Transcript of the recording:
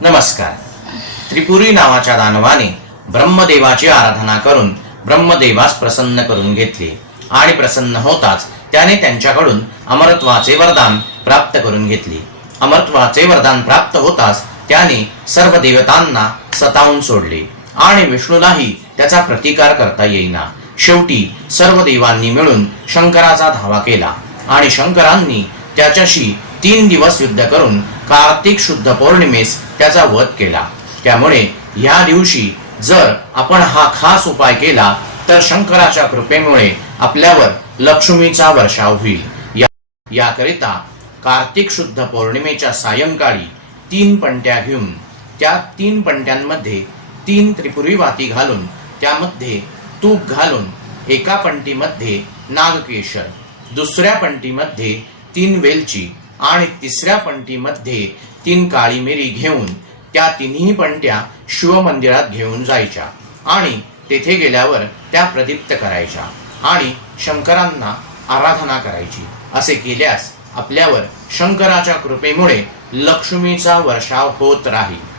नमस्कार. त्रिपुरी नावाच्या दानवाने ब्रह्मदेवाची आराधना करून ब्रह्मदेवास प्रसन्न करून घेतले. आणि प्रसन्न होताच त्याने त्यांच्याकडून अमरत्वाचे वरदान प्राप्त करून घेतले. अमरत्वाचे वरदान प्राप्त होताच त्याने सर्व देवतांना सतावून सोडले. आणि विष्णूलाही त्याचा प्रतिकार करता येईना. शेवटी सर्व देवांनी मिळून शंकराचा धावा केला. आणि शंकरांनी त्याच्याशी तीन दिवस युद्ध करून कार्तिक शुद्ध पौर्णिमेस त्याचा वध केला. त्यामुळे ह्या दिवशी जर आपण हा खास उपाय केला तर शंकराच्या कृपेमुळे आपल्यावर लक्ष्मीचा वर्षाव होईल. या याकरिता कार्तिक शुद्ध पौर्णिमेच्या सायंकाळी तीन पणत्या घेऊन त्या तीन पणट्यांमध्ये तीन त्रिपुरी वाती घालून त्यामध्ये तूप घालून एका पंटीमध्ये नागकेशर दुसऱ्या पणटीमध्ये तीन वेलची आणि तिसऱ्या पंटीमध्ये तीन काळी मिरी घेऊन त्या तिन्ही पंट्या शिवमंदिरात घेऊन जायच्या आणि तेथे गेल्यावर त्या प्रदीप्त करायच्या आणि शंकरांना आराधना करायची. असे केल्यास आपल्यावर शंकराच्या कृपेमुळे लक्ष्मीचा वर्षाव होत राहील.